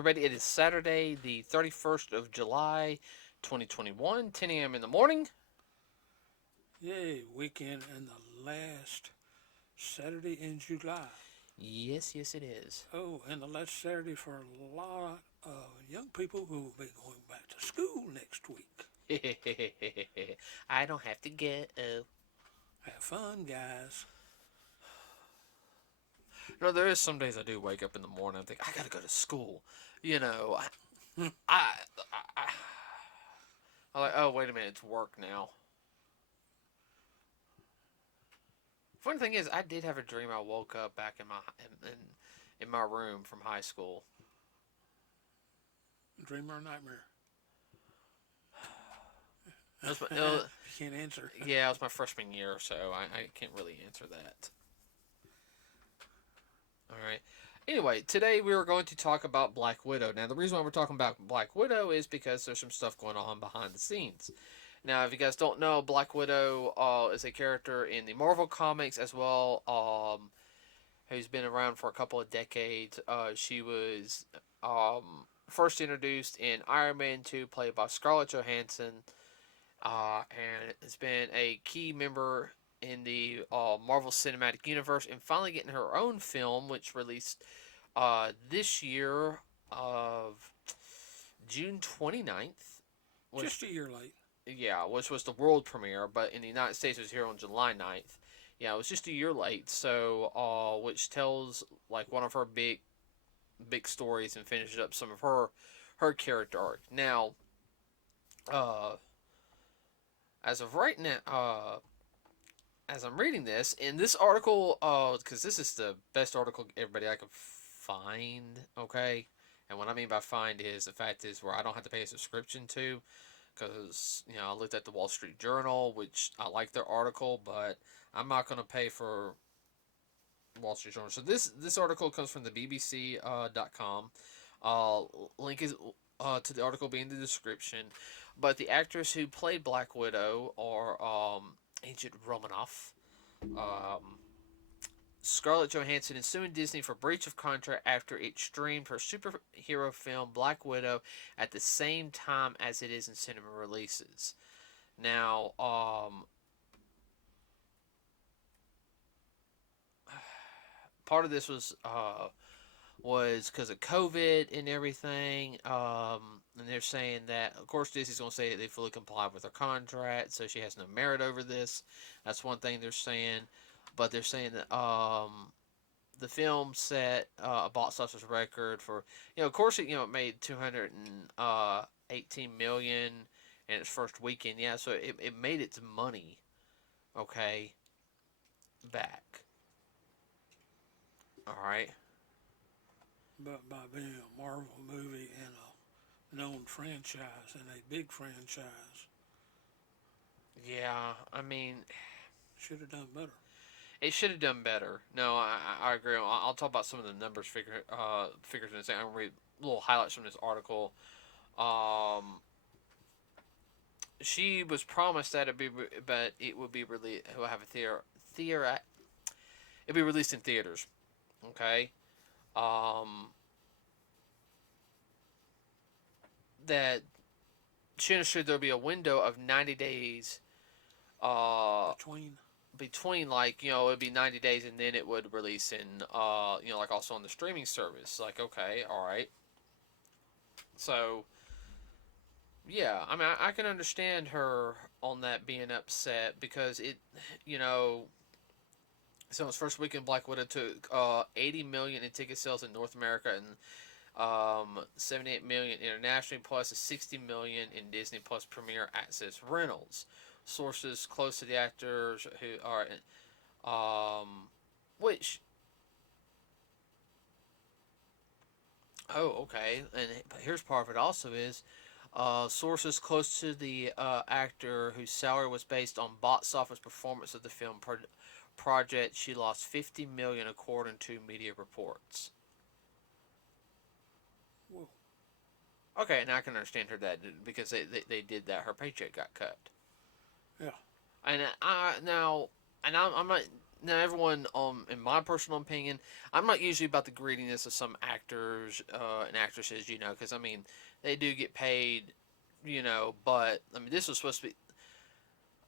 everybody. It is Saturday, the 31st of July, 2021, 10 a.m. in the morning. Yay, weekend and the last Saturday in July. Yes, yes, it is. Oh, and the last Saturday for a lot of young people who will be going back to school next week. I don't have to get up. Have fun, guys. There is some days I do wake up in the morning and think, I gotta go to school. You know, I, I, I'm like, oh, wait a minute, it's work now. Funny thing is, I did have a dream. I woke up back in my room from high school. Dream or nightmare? It was my, You can't answer. yeah, it was my freshman year, so I can't really answer that. All right. Anyway, today we are going to talk about Black Widow. Now, the reason why we're talking about Black Widow is because there's some stuff going on behind the scenes. Now, if you guys don't know, Black Widow is a character in the Marvel comics as well, who's been around for a couple of decades. She was first introduced in Iron Man 2, played by Scarlett Johansson, and has been a key member in the Marvel Cinematic Universe, and finally getting her own film, which released this year of June 29th. Just a year late. Yeah, which was the world premiere, but in the United States it was here on July 9th. Yeah, it was just a year late, so which tells like one of her big stories and finishes up some of her character arc. Now, uh, as of right now, as I'm reading this, in this article, because this is the best article, everybody, I could find, okay? And what I mean by find is the fact is where I don't have to pay a subscription to, because, I looked at the Wall Street Journal, which I like their article, but I'm not going to pay for Wall Street Journal. So this article comes from the BBC.com. Link is to the article being in the description. But the actress who played Black Widow are Agent Romanoff. Scarlett Johansson is suing Disney for breach of contract after it streamed her superhero film Black Widow at the same time as it is in cinema releases. Now, part of this was because of COVID and everything. And they're saying that, of course, Disney's going to say that they fully complied with her contract, so she has no merit over this. That's one thing they're saying. But they're saying that the film set a box office record for, of course, it made $218 million in its first weekend. Yeah, so it made its money, okay, back. All right. But by being a Marvel movie and a known franchise and a big franchise, Yeah, I mean, should have done better. it should have done better. No, I agree. I'll talk about some of the numbers figures in a second. I'm gonna read little highlights from this article. She was promised that but it would be released. It will have it'll be released in theaters. Okay. That she understood there'll be a window of 90 days. Between like it'd be 90 days and then it would release in like also on the streaming service. Like, okay, all right. So yeah, I mean, I can understand her on that being upset because so its first weekend Black Widow took 80 million in ticket sales in North America and 78 million internationally, plus a 60 million in Disney Plus Premier Access rentals. Sources close to the actors who are, which, okay, and here's part of it also is, sources close to the actor whose salary was based on box office performance of the film project, she lost 50 million according to media reports. Whoa. Okay, and I can understand her that because they did that. Her paycheck got cut. Yeah. And I'm not now everyone, in my personal opinion, I'm not usually about the greediness of some actors and actresses, because I mean they do get paid, but I mean this was supposed to be.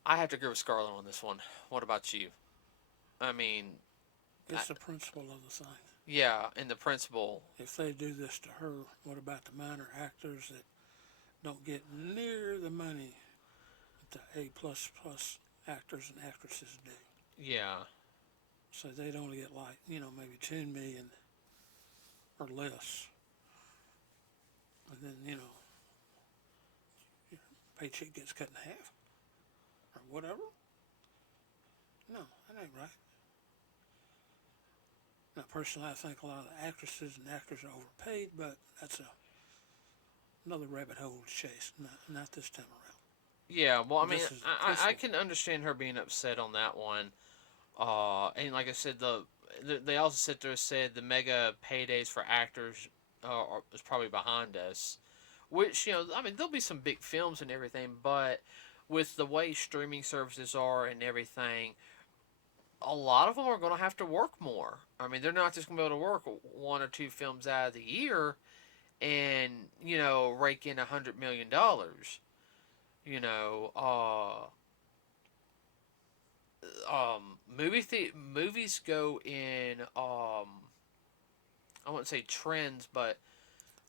I have to agree with Scarlett on this one. What about you? I mean, I, It's the principle of the thing. yeah, and the principal, If they do this to her, what about the minor actors that don't get near the money that the A plus actors and actresses do? yeah, So they'd only get like, maybe 10 million or less. And then, your paycheck gets cut in half or whatever. No, that ain't right. Now, personally, I think a lot of the actresses and actors are overpaid, but that's another rabbit hole to chase. Not this time around. yeah. Well, I mean, This is a I principle. can understand her being upset on that one. And like I said, they also sit there and said the mega paydays for actors is probably behind us. Which, I mean, there'll be some big films and everything, but with the way streaming services are and everything, a lot of them are going to have to work more. I mean, they're not just going to be able to work one or two films out of the year and, rake in $100 million. You know, movies go in, I wouldn't say trends, but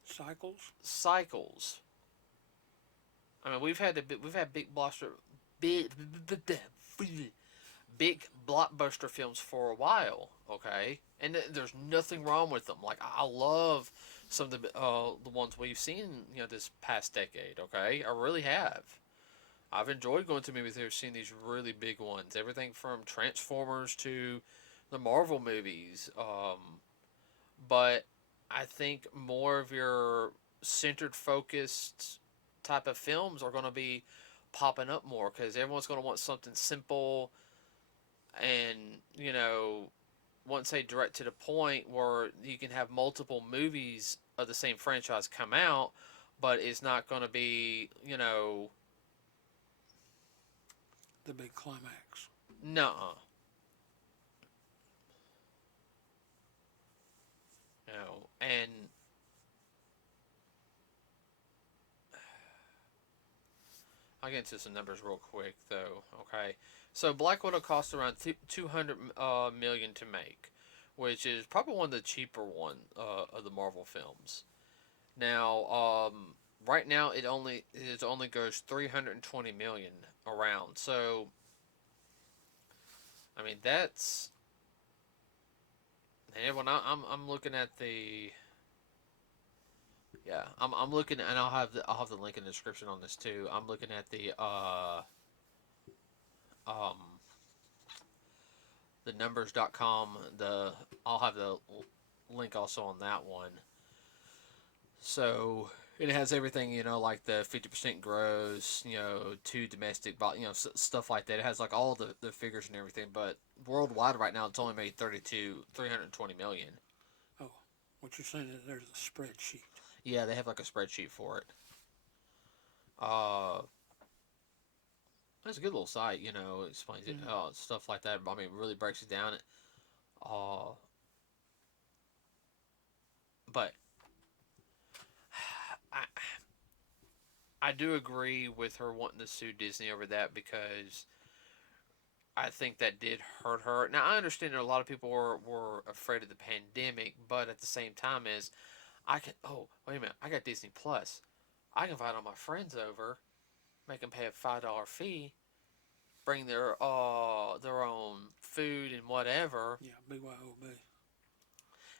Cycles? cycles. I mean, we've had big big blockbuster films for a while, okay, and there's nothing wrong with them. Like I love some of the ones we've seen, this past decade. Okay, I really have. I've enjoyed going to movie theaters, seeing these really big ones. Everything from Transformers to the Marvel movies. But I think more of your centered, focused type of films are going to be popping up more because everyone's going to want something simple and, once they direct to the point where you can have multiple movies of the same franchise come out, but it's not going to be, The big climax. no, and I'll get into some numbers real quick though. Okay, so Black Widow cost around 200 million to make, which is probably one of the cheaper one of the Marvel films. Now, right now it only goes 320 million around. So, I mean that's and when I'm looking at the yeah I'm looking and I'll have the link in the description on this too. I'm looking at um the numbers.com. I'll have the link also on that one. So it has everything, like the 50% gross, to domestic, stuff like that. It has like all the figures and everything. But worldwide right now, it's only made 320 million. Oh, what you're saying is there's a spreadsheet. Yeah, they have like a spreadsheet for it. Uh, it's a good little site, it explains it, Mm. stuff like that. I mean, it really breaks it down. Uh, but I I do agree with her wanting to sue Disney over that because I think that did hurt her. Now I understand that a lot of people were afraid of the pandemic, but at the same time is I can wait a minute, I got Disney Plus. I can invite all my friends over, make them pay a $5 fee, bring their own food and whatever, Yeah, BYOB.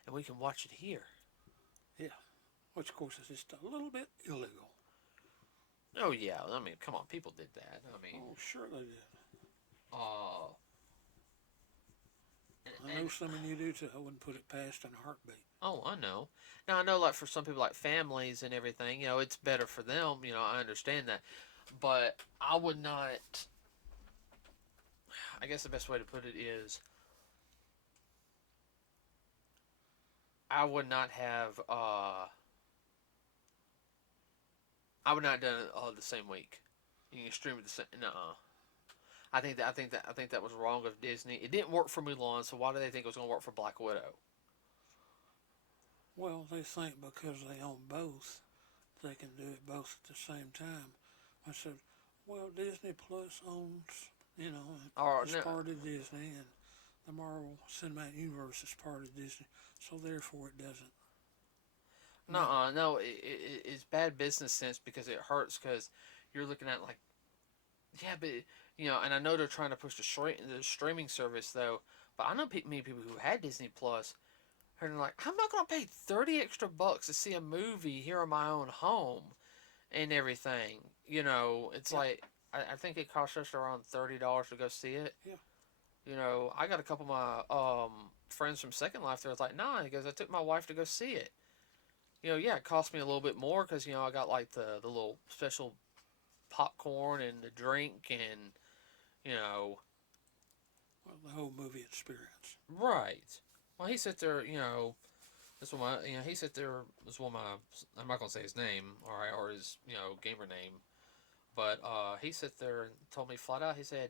and we can watch it here. Yeah, which of course is just a little bit illegal. Oh yeah, I mean come on, people did that. I mean, Oh, sure they did. uh, I know some of you do too. I wouldn't put it past in a heartbeat. oh, I know. Now I know, like for some people, like families and everything, it's better for them. I understand that, but I would not. I guess the best way to put it is, I would not have. I would not have done it all the same week. You can stream it the same. Nuh-uh. I think that was wrong of Disney. It didn't work for Mulan, so why do they think it was going to work for Black Widow? Well, they think because they own both, they can do it both at the same time. I said, well, Disney Plus owns, you know, Or is no, part of Disney, and the Marvel Cinematic Universe is part of Disney, so therefore it doesn't. No, no, it's bad business sense because it hurts because you're looking at like, yeah, but and I know they're trying to push the streaming service though, but I know many people who had Disney Plus who are like, I'm not gonna pay $30 extra to see a movie here in my own home and everything. It's yeah, like I think it cost us around $30 to go see it. yeah. I got a couple of my friends from Second Life. They was like, nah, because I took my wife to go see it. Yeah, it cost me a little bit more because I got like the little special popcorn and the drink and you know Well, the whole movie experience. right. Well, he sat there. This one my he sat there. This one my I'm not gonna say his name, all right, or his gamer name, but he sat there and told me flat out. He said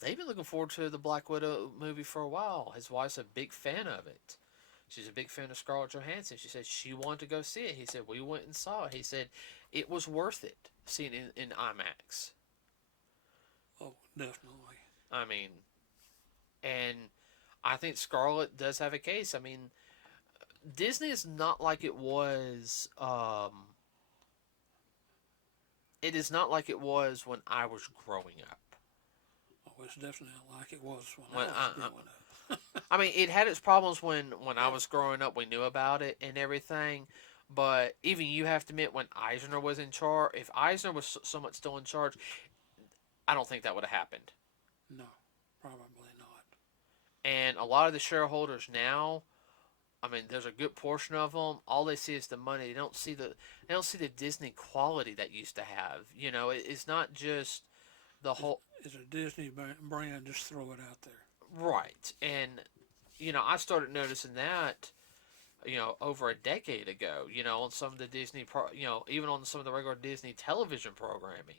they've been looking forward to the Black Widow movie for a while. His wife's a big fan of it. She's a big fan of Scarlett Johansson. She said she wanted to go see it. He said we went and saw it. He said it was worth it seeing it in IMAX. Oh, definitely. I mean, and I think Scarlett does have a case. I mean, Disney is not like it was. It is not like it was when I was growing up. Oh, it's definitely not like it was when When I was growing up. I mean, it had its problems when I was growing up. We knew about it and everything, but even you have to admit when Eisner was in charge, if Eisner was so much still in charge, I don't think that would have happened. No, probably not. And a lot of the shareholders now, I mean, there's a good portion of them. All they see is the money. They don't see the Disney quality that used to have. It's not just the whole It's a Disney brand, just throw it out there. right. And I started noticing that over a decade ago. On some of the even on some of the regular Disney television programming.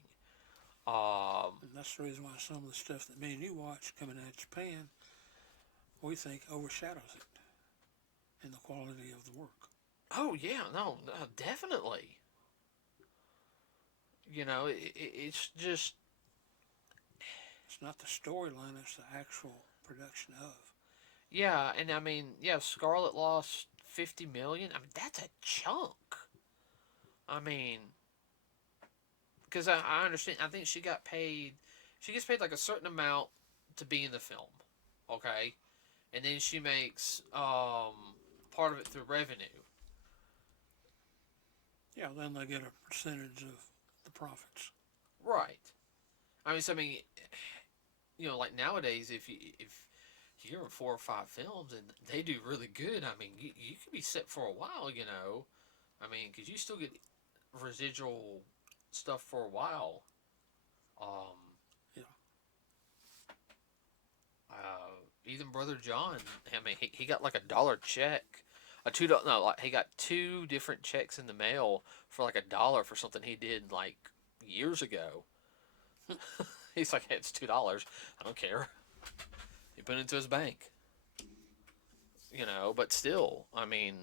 And that's the reason why some of the stuff that me and you watch coming out of Japan, we think overshadows it in the quality of the work. Oh yeah, no, no definitely. It's just It's not the storyline, it's the actual production of. yeah, and I mean, yeah, Scarlett lost 50 million. I mean, that's a chunk. I mean, because I understand. I think she got paid. She gets paid like a certain amount to be in the film, okay, and then she makes part of it through revenue. Yeah, then they get a percentage of the profits. Right. Like nowadays, if you're in 4 or 5 films and they do really good, I mean, you could be set for a while. I mean, because you still get residual stuff for a while. Um, Yeah. Even Brother John, I mean, he got like $1 check, a $2 no, like he got two different checks in the mail for like $1 for something he did like years ago. He's like, hey, it's $2. I don't care. He put it into his bank. But still, I mean,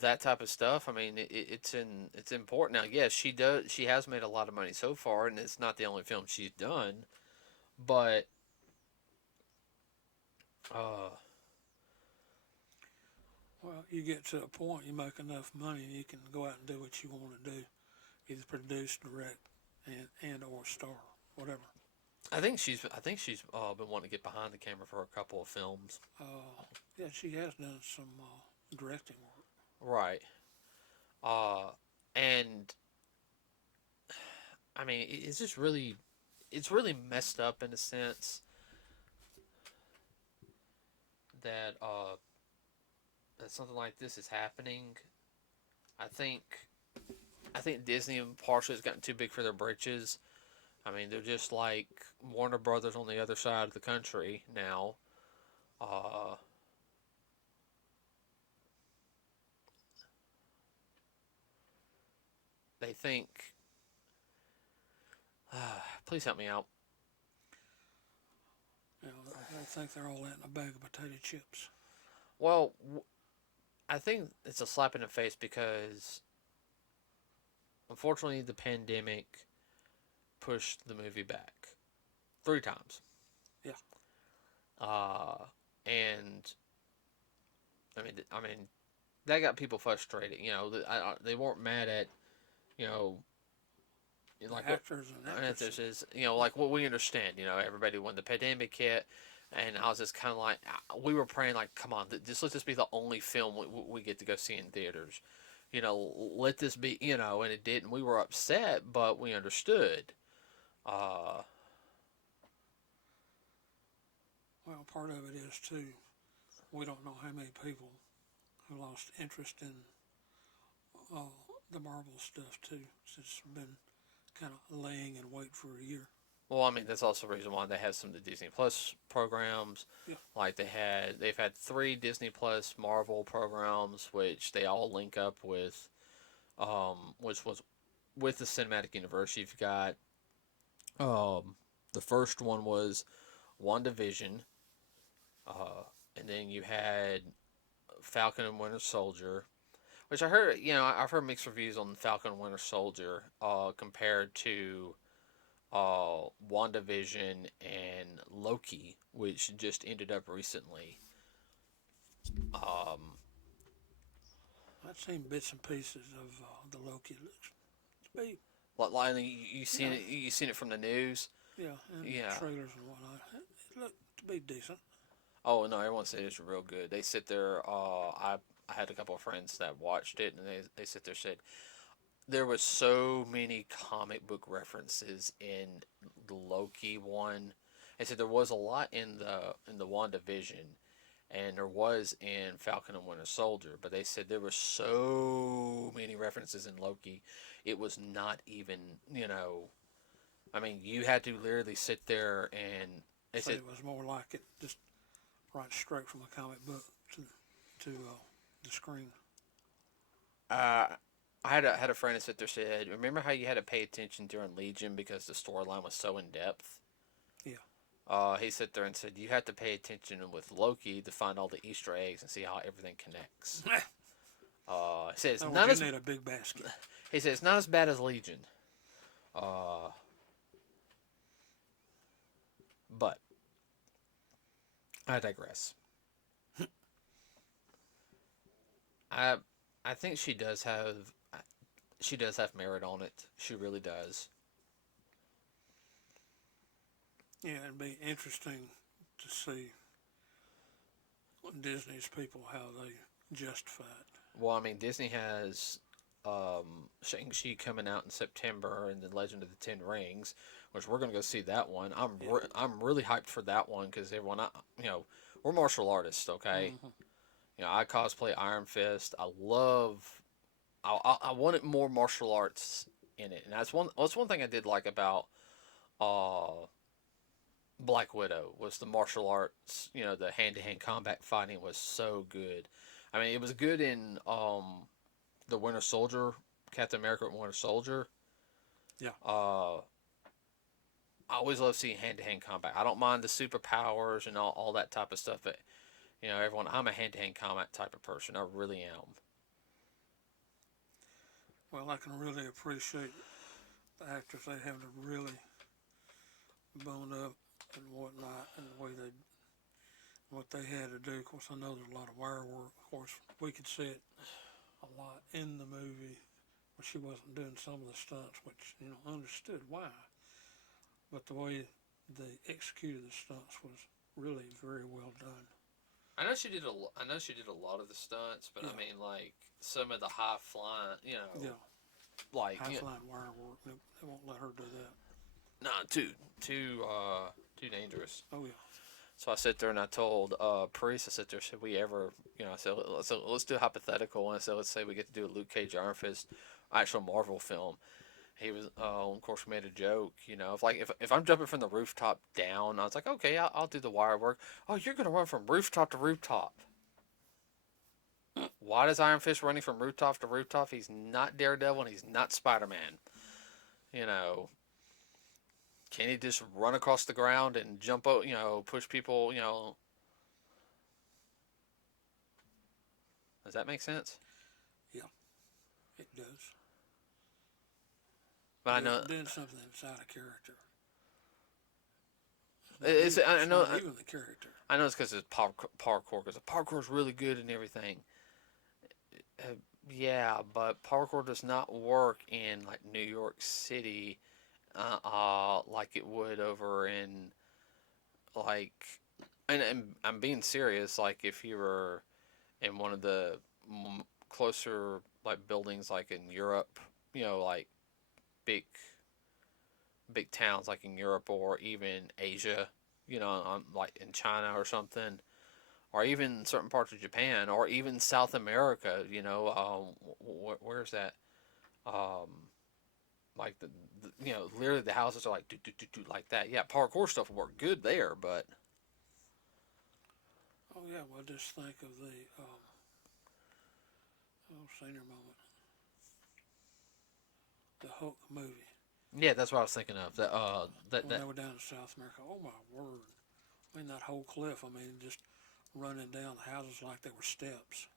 that type of stuff. I mean, it's important. Now, yes, she does. She has made a lot of money so far, and it's not the only film she's done. But uh, Well, you get to a point, you make enough money, you can go out and do what you want to do, either produce, direct, and or star, whatever. I think she's been wanting to get behind the camera for a couple of films. Yeah, she has done some directing work. Right. Uh, and I mean, it's really messed up in a sense that that something like this is happening. I think I think Disney partially has gotten too big for their britches. I mean, they're just like Warner Brothers on the other side of the country now. Uh, they think, please help me out. They think they're all that in a bag of potato chips. Well, I think it's a slap in the face because unfortunately the pandemic pushed the movie back 3 times. Yeah. And I mean, that got people frustrated. They weren't mad at, you know, like Actors and actresses. is, like what we understand. Everybody when the pandemic hit, and I was just kind of like, we were praying like, come on, let this be the only film we get to go see in theaters. Let this be, and it didn't. We were upset, but we understood. Well, part of it is too. We don't know how many people who lost interest in uh, the Marvel stuff too. Since it's been kind of laying in wait for a year. Well, I mean, that's also the reason why they have some of the Disney Plus programs. Yeah. Like they've had 3 Disney Plus Marvel programs, which they all link up with, which was with the cinematic universe. You've got, the first one was WandaVision, and then you had Falcon and Winter Soldier, which I heard, I've heard mixed reviews on Falcon and Winter Soldier, compared to WandaVision and Loki, which just ended up recently. I've seen bits and pieces of the Loki. It looks to be Like you seen it? You seen it from the news? and trailers and whatnot. It looked to be decent. Oh no, everyone said it's real good. They sit there. I had a couple of friends that watched it, and they sit there said there was so many comic book references in the Loki one. They said there was a lot in the WandaVision, and there was in Falcon and Winter Soldier, but they said there were so many references in Loki, it was not even, I mean, you had to literally sit there and they said it was more like it just right straight from a comic book to the screen. I had a friend that sit there said, remember how you had to pay attention during Legion because the storyline was so in depth? Yeah. He sat there and said you have to pay attention with Loki to find all the Easter eggs and see how everything connects. He says not as need a big basket. He says it's not as bad as Legion. But I digress. I think she does have merit on it. She really does. Yeah, it'd be interesting to see Disney's people how they justify it. Well, I mean, Disney has Shang-Chi coming out in September, and the Legend of the Ten Rings, which we're gonna go see that one. I'm really hyped for that one because everyone, we're martial artists, okay. Mm-hmm. I cosplay Iron Fist. I wanted more martial arts in it, and that's one thing I did like about Black Widow was the martial arts. The hand-to-hand combat fighting was so good. I mean, it was good in the Winter Soldier, Captain America and Winter Soldier. Yeah. I always love seeing hand-to-hand combat. I don't mind the superpowers and all that type of stuff. But everyone, I'm a hand-to-hand combat type of person. I really am. Well, I can really appreciate the actors. They have to really bone up and whatnot, and the way what they had to do. Of course, I know there's a lot of wire work. Of course, we could see it a lot in the movie where she wasn't doing some of the stunts, which understood why. But the way they executed the stunts was really very well done. I know she did a lot of the stunts, but I mean, like some of the high flying, like high flying wire work. They won't let her do that. No, too dangerous. Oh yeah. So I sit there and I told Priest, I sit there, should we ever, I said, let's do a hypothetical. And I said, let's say we get to do a Luke Cage Iron Fist actual Marvel film. He was, of course, we made a joke, if I'm jumping from the rooftop down, I was like, okay, I'll do the wire work. Oh, you're going to run from rooftop to rooftop. Why does Iron Fist running from rooftop to rooftop? He's not Daredevil and he's not Spider-Man. Can he just run across the ground and jump out, push people, Does that make sense? Yeah, it does. But I know Doing something that's out of character. I know Not even the character. I know it's because it's parkour. Because the parkour is really good and everything. Yeah, but parkour does not work in like New York City, like it would over in like, and I'm being serious. Like if you were in one of the closer like buildings, like in Europe, like big big towns like in Europe or even Asia, like in China or something, or even certain parts of Japan or even South America. Where's that? Um, like literally the houses are like do like that. Yeah, parkour stuff will work good there, but Oh yeah, well just think of the senior moment, the Hulk movie. yeah, that's what I was thinking of. When they were down in South America, oh my word! I mean that whole cliff. I mean just running down the houses like they were steps.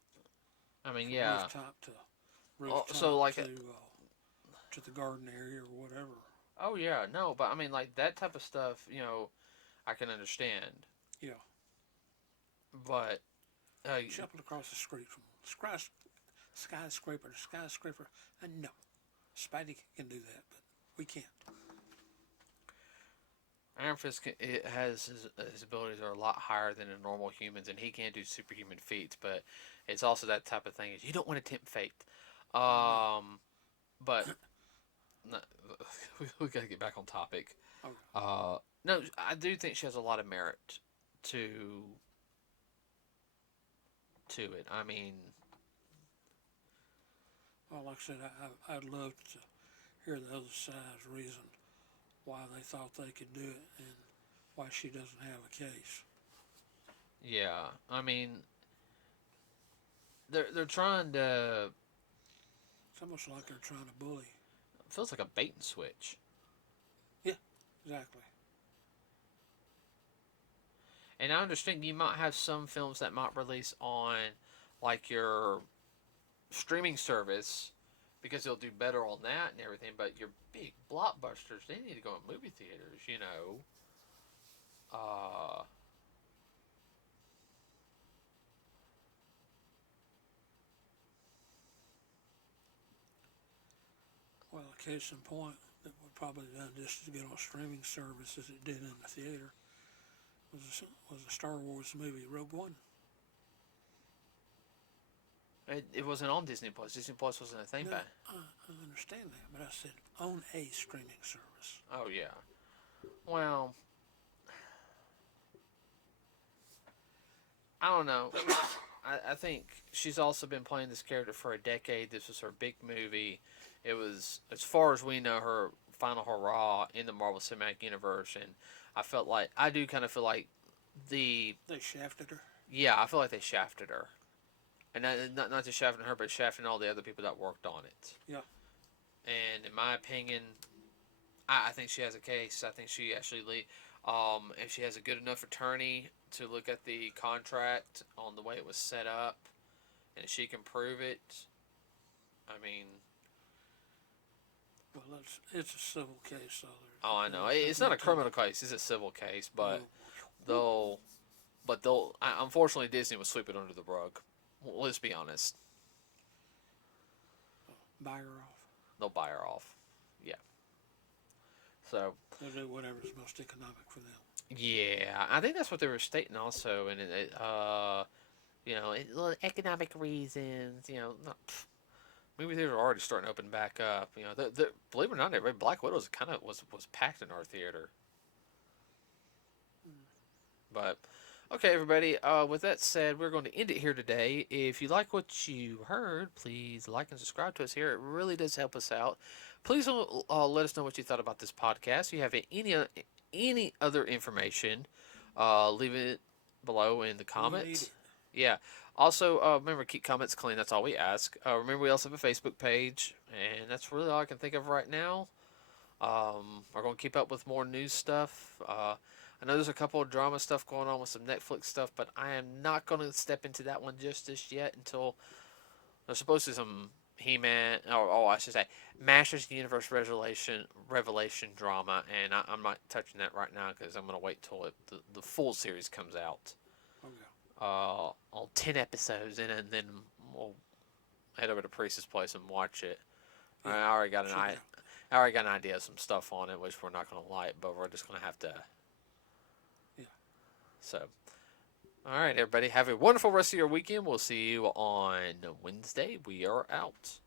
I mean, From yeah. rooftop to rooftop So like, to the garden area or whatever. oh yeah, no, but I mean like that type of stuff. I can understand, Yeah, but jumping across the street from skyscraper to skyscraper. And no, Spidey can do that, but we can't. Iron Fist it has his abilities are a lot higher than a normal humans, and he can do superhuman feats. But it's also that type of thing is you don't want to tempt fate. But no, we got to get back on topic. Okay. No, I do think she has a lot of merit to it. I mean, Well, like I said, I'd love to hear the other side's reason why they thought they could do it and why she doesn't have a case. yeah, I mean, they're trying to. It's almost like they're trying to bully. It feels like a bait and switch. Yeah, exactly. And I understand you might have some films that might release on like your streaming service because they'll do better on that and everything, but your big blockbusters, they need to go in movie theaters. Well, a case in point that would probably done just as good on streaming service as it did in the theater was a Star Wars movie, Rogue One. It wasn't on Disney Plus. Disney Plus wasn't a thing No, back. I understand that, but I said on a streaming service. Oh yeah. Well, I don't know. I think she's also been playing this character for a decade. This was her big movie. It was, as far as we know, her final hurrah in the Marvel Cinematic Universe, and I do kind of feel like They shafted her. yeah, I feel like they shafted her, and not just shafting her, but shafting all the other people that worked on it. Yeah. And in my opinion, I think she has a case. I think she actually, if she has a good enough attorney to look at the contract on the way it was set up, and if she can prove it, I mean. Well, it's a civil case, so Oh, I know. It's not a criminal case. It's a civil case, but they'll. Unfortunately, Disney will sweep it under the rug. Well, let's be honest. buy her off. They'll buy her off. Yeah. So. They'll do whatever's most economic for them. Yeah, I think that's what they were stating also, and economic reasons. Not, movie theaters are already starting to open back up. Believe it or not, Black Widow kind of was packed in our theater. But okay, everybody. With that said, we're going to end it here today. If you like what you heard, please like and subscribe to us here. It really does help us out. Please let us know what you thought about this podcast. If you have any other information, leave it below in the comments. Yeah. Also, remember, keep comments clean. That's all we ask. Remember, we also have a Facebook page, and that's really all I can think of right now. We're going to keep up with more news stuff. I know there's a couple of drama stuff going on with some Netflix stuff, but I am not going to step into that one just yet until there's supposed to be some He-Man, I should say, Masters of the Universe Revelation drama, and I'm not touching that right now because I'm going to wait till the full series comes out. Okay. On 10 episodes, and then we'll head over to Priest's place and watch it. Yeah. I already got Check it out. I already got an idea of some stuff on it, which we're not going to like, but we're just going to have to. Yeah. So, all right, everybody, have a wonderful rest of your weekend. We'll see you on Wednesday. We are out.